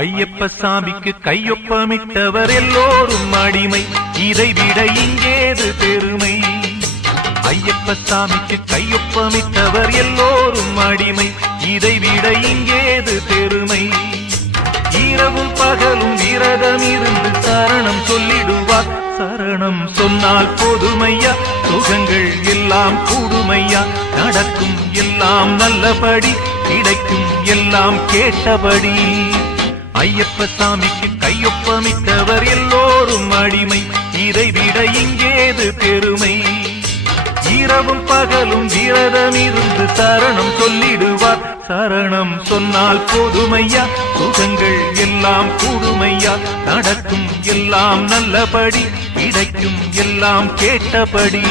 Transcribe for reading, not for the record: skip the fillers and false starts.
ஐயப்ப சாமிக்கு கையொப்பமிட்டவர் எல்லோரும் அடிமை, இதைவிட இங்கேது பெருமை. ஐயப்ப சாமிக்கு கையொப்பமிட்டவர் எல்லோரும் அடிமை, இதைவிட இங்கேது பெருமை. இரவும் பகலும் விரதம் இருந்து சரணம் சொல்லிடுவார். சரணம் சொன்னால் போதுமையா, சுகங்கள் எல்லாம் கூடுமையா. நடக்கும் எல்லாம் நல்லபடி, கிடைக்கும் எல்லாம் கேட்டபடி. ஐயப்ப சாமிக்கு கையொப்பமிட்டவர் எல்லோரும் அடிமை, இதைவிட இங்கேது பெருமை. இரவும் பகலும் விரதம் இருந்து சரணம் சொல்லிடுவார். சரணம் சொன்னால் போதுமையா, சுகங்கள் எல்லாம் கூடுமையா. நடக்கும் எல்லாம் நல்லபடி, கிடைக்கும் எல்லாம் கேட்டபடி.